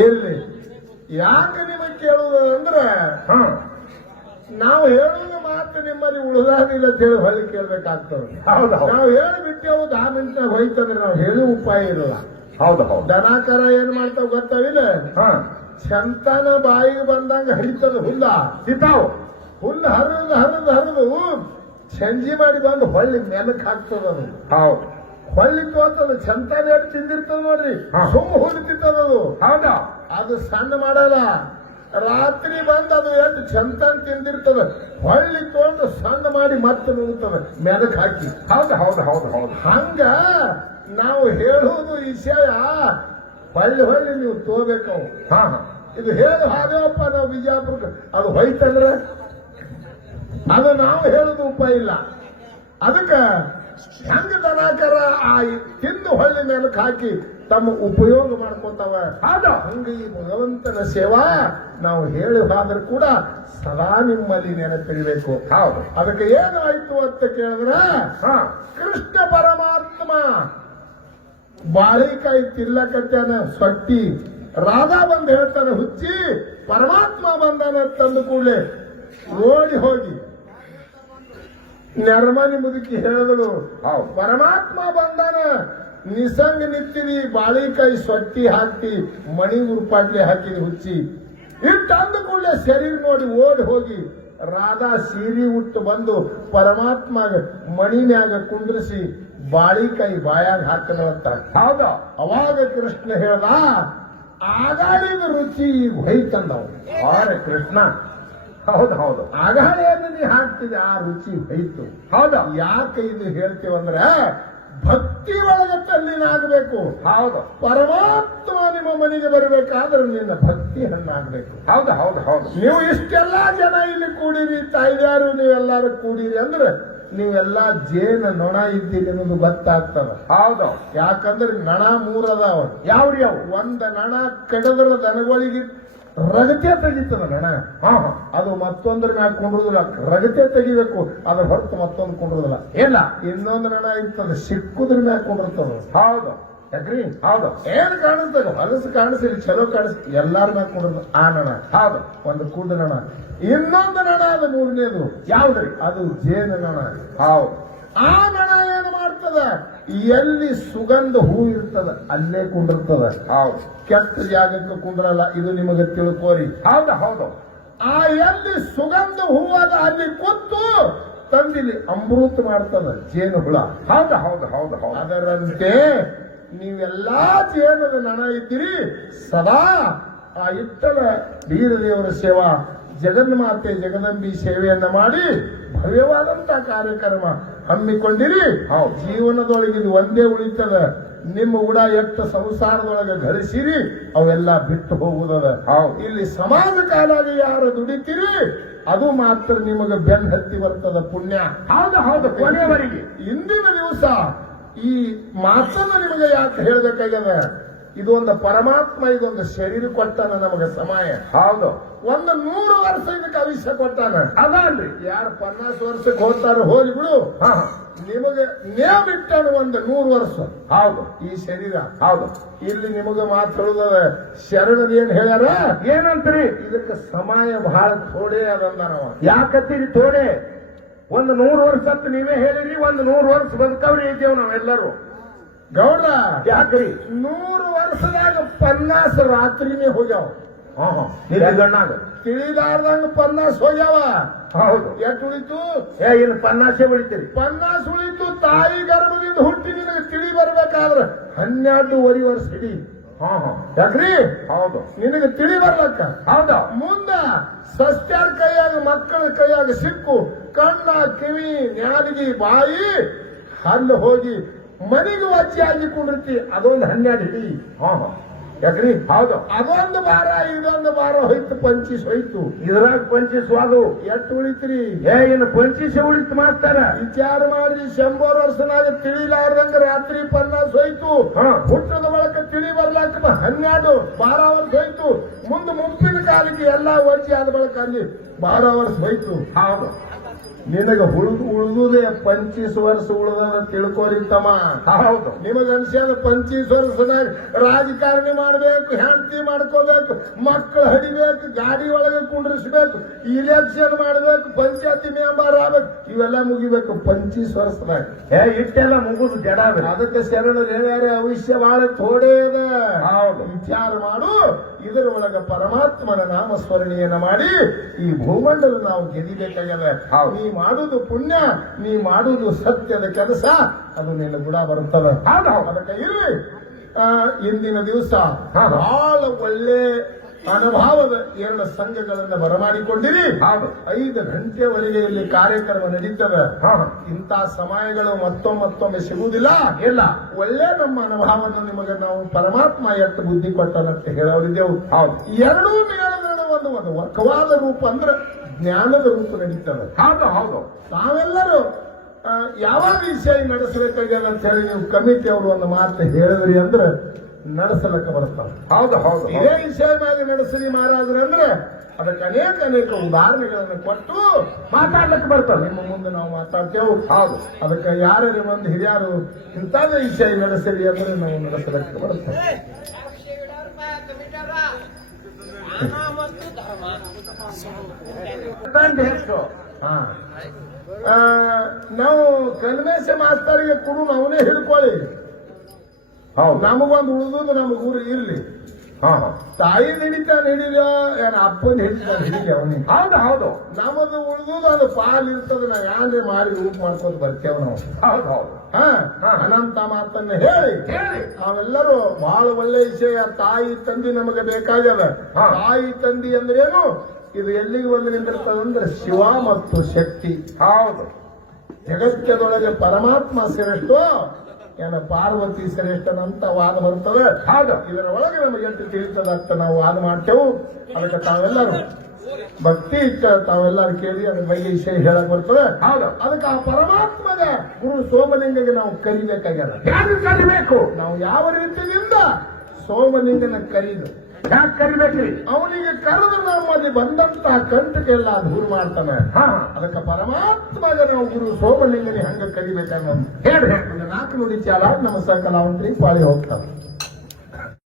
ಇರ್ಲಿ. ಯಾಕೆ ನಿಮಗೆ ಕೇಳುವುದು ಅಂದ್ರೆ ನಾವು ಹೇಳುವ ಮಾತು ನಿಮ್ಮಲ್ಲಿ ಉಳಿದಾಗಿಲ್ಲ ಅಂತ ಹೇಳಿ ಹೊಳ್ಳಿ ಕೇಳ್ಬೇಕಾಗ್ತದೆ. ನಾವು ಹೇಳಿ ಬಿಟ್ಟೆವು 10 ಮಿನಿಟ್ನಾಗ ಹೋಯ್ತಂದ್ರೆ ನಾವು ಹೇಳಿ ಉಪಾಯ ಇರಲ್ಲ. ಹೌದು ಹೌದು. ದನಕರ ಏನ್ ಮಾಡ್ತಾವ ಗೊತ್ತಾವಿಲ್ಲ, ಚಂತನ ಬಾಯಿಗೆ ಬಂದಂಗ ಹರಿತದ ಹುಲ್ಲ ಸಿತಾವ್ ಹುಲ್ಲು ಹರಿದು ಸಂಜೆ ಮಾಡಿ ಬಂದು ಹೊಳ್ಳಿ ನೆಲಕ್ ಹಾಕ್ತದ. ಅದು ಹೌದು. ಹೊಳ್ಳಿ ತೋತದ ಚಂತಾನ ಎಷ್ಟು ತಿಂದಿರ್ತದ ನೋಡ್ರಿ, ಸುಮ್ಮ ಹುಲ್ಲು ತಿಂತದದು. ಹೌದಾ? ಅದು ಸಣ್ಣ ಮಾಡಲ್ಲ, ರಾತ್ರಿ ಬಂದು ಅದು ಎಷ್ಟು ಚಂತಾನ ತಿಂದಿರ್ತದ, ಹೊಳ್ಳಿ ತೊಗೊಂಡು ಸಣ್ಣ ಮಾಡಿ ಮತ್ತೆ ನುಗ್ತದ ಮೆದಕ್ ಹಾಕಿ. ಹೌದು ಹೌದು ಹೌದು ಹೌದು. ಹಂಗ ನಾವು ಹೇಳುವುದು ವಿಷಯ ಹೊಳ್ಳಿ ನೀವು ತೋಬೇಕವು. ಇದು ಹೇಳಿ ಹಾದೇವಪ್ಪ ನಾವು ಬಿಜಾಪುರಕ್ಕೆ, ಅದು ಹೋಯ್ತಂದ್ರೆ ಅದು ನಾವು ಹೇಳುದು ಉಪಾಯ ಇಲ್ಲ. ಅದಕ್ಕೆ ಹೆಂಗ ದನಾಕರ ಆ ತಿಂದು ಹೊಳ್ಳಿ ಮೇಲಕ್ಕೆ ಹಾಕಿ ತಮ್ಮ ಉಪಯೋಗ ಮಾಡ್ಕೋತಾವ, ಹಂಗ ಈ ಭಗವಂತನ ಸೇವಾ ನಾವು ಹೇಳಿ ಹೋದ್ರೆ ಕೂಡ ಸದಾ ನಿಮ್ಮಲ್ಲಿ ನೆನಪಿಡಬೇಕು. ಹೌದು. ಅದಕ್ಕೆ ಏನಾಯ್ತು ಅಂತ ಕೇಳಿದ್ರ, ಕೃಷ್ಣ ಪರಮಾತ್ಮ ಬಾಳಿಕಾಯಿ ತಿಲ್ಲಕತ್ಯಾನ ಸೊಟ್ಟಿ, ರಾಧಾ ಬಂದು ಹೇಳ್ತಾನೆ ಹುಚ್ಚಿ, ಪರಮಾತ್ಮ ಬಂದಾನ ತಂದು ಕೂಡಲೇ ಓಡಿ ಹೋಗಿ ನೆರಮನಿ ಮುದುಕಿ ಹೇಳಿದಳು, ಪರಮಾತ್ಮ ಬಂದಾನ, ನಿಸಂಗ ನಿಂತಿದಿ, ಬಾಳಿಕಾಯಿ ಸೊಟ್ಟಿ ಹಾಕಿ ಮಣಿ ಉರುಪಾಟ್ಲಿ ಹಾಕಿದಿ ಹುಚ್ಚಿ. ಇಟ್ಟು ಅಂದ ಕೂಡಲೇ ಶರೀರ ನೋಡಿ ಓಡಿ ಹೋಗಿ ರಾಧಾ ಸೀರಿ ಉಟ್ಟು ಬಂದು ಪರಮಾತ್ಮ ಮಣಿನ್ಯಾಗ ಕುಂಡ್ರಿಸಿ ಬಾಳಿಕಾಯಿ ಬಾಯಾಗ ಹಾಕದಂತ. ಹೌದ? ಅವಾಗ ಕೃಷ್ಣ ಹೇಳ್ದ, ಆಗಾಡಿದ ರುಚಿ ಹೊಯ್ತಂದವ. ಅರೆ ಕೃಷ್ಣ, ಹೌದು ಹೌದು. ಆಗಾಡಿಯನ್ನು ನೀ ಹಾಕ್ತಿದೆ, ಆ ರುಚಿ ಹೊಯ್ತು. ಹೌದ? ಯಾಕೆ ಇದು ಹೇಳ್ತೀವಂದ್ರೆ, ಭಕ್ತಿ ಒಳಗೆ ತಲ್ಲಿನಾಗಬೇಕು. ಹೌದು. ಪರಮಾತ್ಮ ನಿಮ್ಮ ಮನೆಗೆ ಬರಬೇಕಾದ್ರೆ ನಿನ್ನ ಭಕ್ತಿ ಹಣ್ಣಾಗಬೇಕು. ಹೌದು ಹೌದು ಹೌದು. ನೀವು ಇಷ್ಟೆಲ್ಲಾ ಜನ ಇಲ್ಲಿ ಕೂಡಿರಿ, ತಾಯಿದಾರು ನೀವೆಲ್ಲಾರು ಕೂಡಿರಿ ಅಂದ್ರೆ ನೀವೆಲ್ಲಾ ಜೇನ ನೊಣ ಇದ್ದೀರಿ ಅನ್ನೋದು ಗೊತ್ತಾಗ್ತದ. ಹೌದು. ಯಾಕಂದ್ರೆ ನಣ 3 ಅದಾವ. ಯಾವ್ರಿ ಅವು? ಒಂದ ನಣ ಕಡದ್ರ ದನಗಳಿಗೆ ರಗತೆ ತೆಗಿತದ ನಣ, ಅದು ಮತ್ತೊಂದ್ರ ಮ್ಯಾಗ ಕುಂಡ್ರುದಿಲ್ಲ. ರಗತೆ ತೆಗಿಬೇಕು, ಅದ್ರ ಹೊರತು ಮತ್ತೊಂದು ಕುಂಡ್ರುದಿಲ್ಲ. ಇಲ್ಲ. ಇನ್ನೊಂದು ನಣ ಇರ್ತದ, ಸಿಕ್ಕುದ್ರ ಮ್ಯಾಗ ಕುಂಡಿರ್ತದ. ಹೌದು. ಯಾಕ್ರಿ? ಹೌದು. ಏನ್ ಕಾಣಿಸ್ತದ? ಹೊಲಸು ಕಾಣಿಸಿಲ್ಲ, ಚಲೋ ಕಾಣಿಸ್ತ, ಎಲ್ಲಾರ ಮ್ಯಾಗ ಕುಂಡ್ರದ ಆ ನಣ. ಹೌದು. ಒಂದು ಕುಂಡ ನಣ. ಇನ್ನೊಂದು ನಣ, ಅದು 3ನೇದು ಯಾವ್ದ್ರಿ? ಅದು ಜೇನು ನಣ. ಹೌದು. ಆ ನಣ ಏನ್ ಮಾಡ್ತದ, ಎಲ್ಲಿ ಸುಗಂಧ ಹೂ ಇರ್ತದ ಅಲ್ಲೇ ಕುಂಡಿರ್ತದ. ಹೌದು. ಕೆಟ್ಟ ಜಾಗಕ್ಕೆ ಕುಂಡ್ರಲ್ಲ, ಇದು ನಿಮಗೆ ತಿಳ್ಕೋರಿ. ಹೌದು ಹೌದು. ಆ ಎಲ್ಲಿ ಸುಗಂಧ ಹೂ ಅದ ಅಲ್ಲಿ ಕೂತು ತಂದಿಲ್ಲಿ ಅಮೃತ ಮಾಡ್ತದ ಜೇನು ಹುಳ. ಹೌದು ಹೌದು ಹೌದು ಹೌದು. ಅದರಂತೆ ನೀವೆಲ್ಲಾ ಜೇನದ ನಣ ಇದ್ದೀರಿ, ಸದಾ ಆ ಇಟ್ಟಲ ಬೀರದೇವರ ಸೇವಾ, ಜಗನ್ಮಾತೆ ಜಗದಂಬಿ ಸೇವೆಯನ್ನ ಮಾಡಿ ಭವ್ಯವಾದಂತಹ ಕಾರ್ಯಕ್ರಮ ಹಮ್ಮಿಕೊಂಡಿರಿ. ಜೀವನದೊಳಗೆ ಇದು ಒಂದೇ ಉಳಿತದ, ನಿಮ್ಮ ಕೂಡ ಎಷ್ಟು ಸಂಸಾರದೊಳಗೆ ಗಳಿಸಿರಿ ಅವೆಲ್ಲ ಬಿಟ್ಟು ಹೋಗುವುದದ. ಇಲ್ಲಿ ಸಮಾಜ ಕಾಲಾಗಿ ಯಾರು ದುಡಿತೀರಿ ಅದು ಮಾತ್ರ ನಿಮಗೆ ಬೆನ್ ಹತ್ತಿ ಬರ್ತದ ಪುಣ್ಯ. ಹೌದು ಹೌದು. ಕೊನೆಯವರೆಗೆ ಇಂದಿನ ದಿವಸ ಈ ಮಾತನ್ನು ನಿಮಗೆ ಯಾಕೆ ಹೇಳಬೇಕಾಗ್ಯದ, ಇದೊಂದು ಪರಮಾತ್ಮ ಇದೊಂದು ಶರೀರ ಕೊಟ್ಟಾನ ನಮಗೆ ಸಮಯ. ಹೌದು. ಒಂದು 100 ವರ್ಷ ಇದಕ್ಕೆ ಆಯುಷ್ಯ ಕೊಟ್ಟಾನ. ಅದಲ್ರಿ, ಯಾರು 50 ವರ್ಷಕ್ಕೆ ಹೋಗ್ತಾರ ಹೋಗಿ ಬಿಡು, ನಿಮಗೆ ನೇಮ ಬಿಟ್ಟಾನ ಒಂದು 100 ವರ್ಷ. ಹೌದು. ಈ ಶರೀರ. ಹೌದು. ಇಲ್ಲಿ ನಿಮಗೆ ಮಾತ್ರ ಶರಣರು ಏನ್ ಹೇಳ್ಯಾರ, ಏನಂತ್ರಿ? ಇದಕ್ಕೆ ಸಮಯ ಬಹಳ ಥೋಡೆ ಅದಂದ. ನಾವು ಯಾಕತ್ತೀರಿ ಥೋಡೆ? ಒಂದು 100 ವರ್ಷ ಅಂತ ನೀವೇ ಹೇಳಿರಿ, ಒಂದು 100 ವರ್ಷ ಬದುಕವ್ರಿ ಇದ್ದೇವ್ ನಾವೆಲ್ಲರೂ. ಗೌಡ್ರ, ಯಾಕ್ರಿ? 100 ವರ್ಷದಾಗ 50 ರಾತ್ರಿನೇ ಹೋಗ್ಯಾವ. ಗಣ್ಣಾಗ ತಿಳಿಲಾರ್ದಂಗ 50 ಹೋಗ್ಯಾವ. ಹೌದು. ಎಷ್ಟು ಉಳಿತು? ಇನ್ನು 50 ಉಳಿತೀರಿ. 50 ಉಳಿತು. ತಾಯಿ ಗರ್ಭದಿಂದ ಹುಟ್ಟಿ ನಿನಗೆ ತಿಳಿ ಬರ್ಬೇಕಾದ್ರೆ 12.5 ವರ್ಷ ಹಿಡಿ. ಯಾಕ್ರಿ? ಹೌದು. ನಿನಗೆ ತಿಳಿ ಬರ್ಲಕ್ಕ. ಹೌದು. ಮುಂದ ಸಸ್ಯಾರ ಕೈಯಾಗ, ಮಕ್ಕಳ ಕೈಯಾಗ ಸಿಕ್ಕು, ಕಣ್ಣ, ಕಿವಿ, ನ್ಯಾಲಿಗೆ, ಬಾಯಿ, ಹಲ್ಲು ಹೋಗಿ ಮನೆಗೆ ವಜ್ಜೆ ಆಗಿಕೊಂಡಿರ್ತಿ, ಅದೊಂದು 12 ಹಿಡಿ. ಯಾಕ್ರಿ? ಹೌದು. ಅದೊಂದು ವಾರ, ಇದೊಂದು ವಾರ ಹೋಯ್ತು, 25 ಹೋಯ್ತು. ಇದ್ರಾಗ 25 ಸ್ವಾದು ಎಷ್ಟು ಉಳಿತ್ರಿ? ಇನ್ನು 25 ಉಳಿತು ಮಾಡ್ತಾರ. ವಿಚಾರ ಮಾಡ್ರಿ, 100 ವರ್ಷನಾಗ ತಿಳಿಲಾರ್ದಂಗ ರಾತ್ರಿ 50 ಹೋಯ್ತು. ಹುಟ್ಟದ ಬಳಕ ತಿಳಿ ಬರ್ಲಾಕ 12 ವರ್ಷ ಹೋಯ್ತು. ಮುಂದೆ ಮುಪ್ಪಿನ ಕಾಲಕ್ಕೆ ಎಲ್ಲಾ ವಜ್ಜೆ ಆದ ಬಳಕ ಅಲ್ಲಿ 12 ವರ್ಷ ಹೋಯ್ತು. ಹೌದು. ನಿನಗ ಉಳಿದುದೇ 25 ವರ್ಷ ಉಳಿದ ತಿಳ್ಕೋರಿತ್ತಮ್ಮ. ಹೌದು. ನಿಮಗನ್ಸ್ಯಾದ 25 ವರ್ಷದಾಗ ರಾಜಕಾರಣಿ ಮಾಡ್ಬೇಕು, ಹೆಂಡತಿ ಮಾಡ್ಕೋಬೇಕು, ಮಕ್ಕಳು ಹಡಿಬೇಕು, ಗಾಡಿ ಒಳಗೆ ಕುಂಡ್ರಿಸ್ಬೇಕು, ಇಲೆಕ್ಷನ್ ಮಾಡ್ಬೇಕು, ಪಂಚಾಯತಿ ಮೆಂಬರ್ ಆಗ್ಬೇಕು, ಇವೆಲ್ಲ ಮುಗಿಬೇಕು 25 ವರ್ಷದಾಗ. ಇಟ್ಟೆಲ್ಲ ಮುಗುದು ಜಡ. ಅದಕ್ಕೆ ಶರಣರು ಹೇಳ್ಯಾರ, ಭವಿಷ್ಯ ಬಹಳ ಥೋಡೆ ಇದೆ. ಹೌದು. ವಿಚಾರ ಮಾಡು, ಇದರ ಒಳಗ ಪರಮಾತ್ಮನ ನಾಮಸ್ಮರಣೆಯನ್ನ ಮಾಡಿ ಈ ಭೂಮಂಡಲ ನಾವು ಗೆದಿಬೇಕಾಗ್ಯದ. ಹೌದು. ನೀ ಮಾಡುವುದು ಪುಣ್ಯ, ನೀ ಮಾಡುವುದು ಸತ್ಯದ ಕೆಲಸ, ಅದು ನಿನ್ನ ಗುಣ ಬರುತ್ತದೆ. ಅದಕ್ಕೆ ಇರ್ಲಿ. ಇಂದಿನ ದಿವಸ ಬಹಳ ಒಳ್ಳೆ ಅನುಭವದ 2 ಸಂಘಗಳನ್ನ ಬರಮಾಡಿಕೊಂಡಿರಿ. 5 ಗಂಟೆವರೆಗೆ ಇಲ್ಲಿ ಕಾರ್ಯಕ್ರಮ ನಡೀತವೆ. ಇಂಥ ಸಮಯಗಳು ಮತ್ತೊಮ್ಮೆ ಸಿಗುವುದಿಲ್ಲ. ಇಲ್ಲ, ಒಳ್ಳೆ ನಮ್ಮ ಅನುಭವವನ್ನು ನಿಮಗೆ ನಾವು ಪರಮಾತ್ಮ ಎಷ್ಟು ಬುದ್ಧಿ ಕೊಟ್ಟನಂತ ಹೇಳೋರಿದ್ದೆವು. 2 ಮೇಳಗಳ ಒಂದು ವರ್ಗವಾದ ರೂಪ ಅಂದ್ರೆ ಜ್ಞಾನದ ರೂಪ ನಡೀತದೆ. ಹೌದು. ತಾವೆಲ್ಲರೂ ಯಾವ ವಿಷಯ ನಡೆಸಬೇಕಾಗ್ಯದ ಅಂತ ಹೇಳಿ ನೀವು ಕಮಿಟಿ ಅವರು ಒಂದು ಮಾತು ಹೇಳಿದ್ರಿ ಅಂದ್ರೆ ನಡೆಸಲಕ್ಕೆ ಬರ್ತಾರೆ. ಹೌದು. ಇದೇ ವಿಷಯ ಮೇಲೆ ನಡೆಸ್ರಿ ಮಹಾರಾಜರು ಅಂದ್ರೆ ಅದಕ್ಕೆ ಅನೇಕ ಉದಾಹರಣೆಗಳನ್ನು ಕೊಟ್ಟು ಮಾತಾಡ್ಲಿಕ್ಕೆ ಬರ್ತಾರೆ. ನಿಮ್ಮ ಮುಂದೆ ನಾವು ಮಾತಾಡ್ತೇವೆ. ಹೌದು. ಅದಕ್ಕೆ ಯಾರ್ಯಾರು ಒಂದು ಹಿರಿಯರು ಇಂಥದೇ ವಿಷಯ ನಡೆಸಿರಿ ಅಂದ್ರೆ ನಾವು ನಡೆಸಲಕ್ಕೆ ಬರ್ತೇವೆ. ನಾವು ಕಲ್ಮೇಶ ಮಾಸ್ತರಿಗೆ ಕೊಡು, ಅವನೇ ಹಿಡ್ಕೊಳ್ಳಿ. ನಮಗೊಂದು ಉಳಿದು ನಮಗ್ ಊರು ಇರ್ಲಿ. ತಾಯಿ ಹಿಡಿತಾನೆ ಹಿಡಿದ, ಏನ್ ಅಪ್ಪನ ಹಿಡಿತಾನೆ ಹಿಡಿಲಿ ಅವನಿಗೆ. ಹೌದು. ನಮ್ಮದು ಉಳಿದು ಅದು ಪಾಲ್ ಇರ್ತದ. ನಾವ್ ಯಾರೇ ಮಾಡಿ ರೂಪ ಮಾಡ್ಕೊಂಡು ಬರ್ತೇವೆ ನಾವು. ಹೌದು. ಅನಂತ ಮಾತನ್ನ ಹೇಳಿ ನಾವೆಲ್ಲರೂ ಬಹಳ ಒಳ್ಳೆ ವಿಷಯ. ತಾಯಿ ತಂದಿ ನಮಗೆ ಬೇಕಾಗ್ಯದ. ತಾಯಿ ತಂದಿ ಅಂದ್ರೇನು? ಇದು ಎಲ್ಲಿಗೆ ಬಂದು ನಿಂದಿರ್ತದಂದ್ರೆ ಶಿವ ಮತ್ತು ಶಕ್ತಿ. ಹೌದು. ಜಗತ್ತದೊಳಗೆ ಪರಮಾತ್ಮ ಶ್ರೇಷ್ಠ, ಏನ ಪಾರ್ವತಿ ಶ್ರೇಷ್ಠನಂತ ವಾದ ಬರ್ತದೆ. ಇದರ ಒಳಗೆ ನಮಗೆ ಎಷ್ಟು ತಿಳಿತದಂತ ನಾವು ವಾದ ಮಾಡ್ತೇವೆ. ಅದಕ್ಕೆ ತಾವೆಲ್ಲರೂ ಭಕ್ತಿ ಇಷ್ಟ ತಾವೆಲ್ಲರೂ ಕೇಳಿ ಅದ್ರ ಬಗ್ಗೆ ವಿಷಯ ಹೇಳಕ್ ಬರ್ತದೆ. ಅದಕ್ಕೆ ಆ ಪರಮಾತ್ಮಗ ಗುರು ಸೋಮಲಿಂಗಗೆ ನಾವು ಕರಿಬೇಕಾಗ್ಯದ. ಕರಿಬೇಕು. ನಾವು ಯಾವ ರೀತಿಯಿಂದ ಸೋಮಲಿಂಗನ ಕರೀದು ಯಾಕೆ ಕರಿಬೇಕ್ರಿ? ಅವನಿಗೆ ಕರೆದು ನಮ್ಮಲ್ಲಿ ಬಂದಂತಹ ಕಂಟಕ್ಕೆಲ್ಲ ದೂರ ಮಾಡ್ತಾನೆ. ಅದಕ್ಕೆ ಪರಮಾತ್ಮಗ ನಾವು ಗುರು ಸೋಮಲಿಂಗನಿಗೆ ಹಂಗ ಕರಿಬೇಕನ್ನೋ ಹೇಳಿ 4 ನುಡಿ ಚಾಲ ನಮ್ಮ ಸಕಲಾವಂತ್ರಿ ಪಾಳಿ ಹೋಗ್ತಾನೆ.